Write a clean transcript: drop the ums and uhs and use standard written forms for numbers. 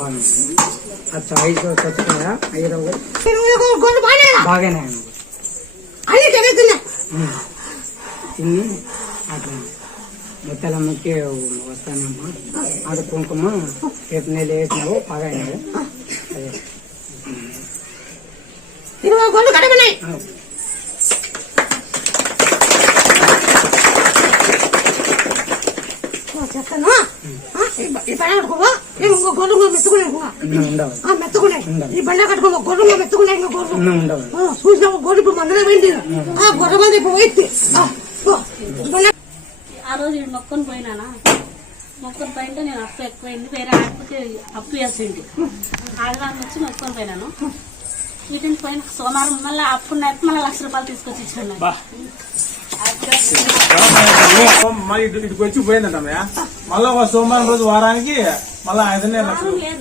अच्छा 5 చచ్చిపోయా 5 బాగానే తిని అట్లా ముత్తలమ్మకి వస్తానమ్మా అది కుంకుమ రేపు నెల వేసినావు బాగా అదే చెప్తాను ఈ పైన కట్టుకోవా ఇంకో గొర్రె మెత్తుకునే మెత్తుకునే ఈ బండ కట్టుకో గొర్రె మెత్తుకునే ఇంకో గొర్రె చూసిన గొర్రె ఇప్పుడు మందరే పోయింది ఆ గొర్రె మంది ఇప్పుడు పోయింది. ఆ రోజు మొక్కని పోయినానా మొక్కని పోయింటే నేను అప్పు ఎక్కువైంది వేరే ఆడపికి అప్పు వేసింది ఆడదాని వచ్చి మొక్కని పోయినాను వీటిని పోయిన సోమవారం మళ్ళీ అప్పు మళ్ళీ ₹1,00,000 తీసుకొచ్చి ఇచ్చాను. ఇటుకొచ్చి పోయిందంట మళ్ళా సోమవారం రోజు వారానికి మళ్ళా 5,500,000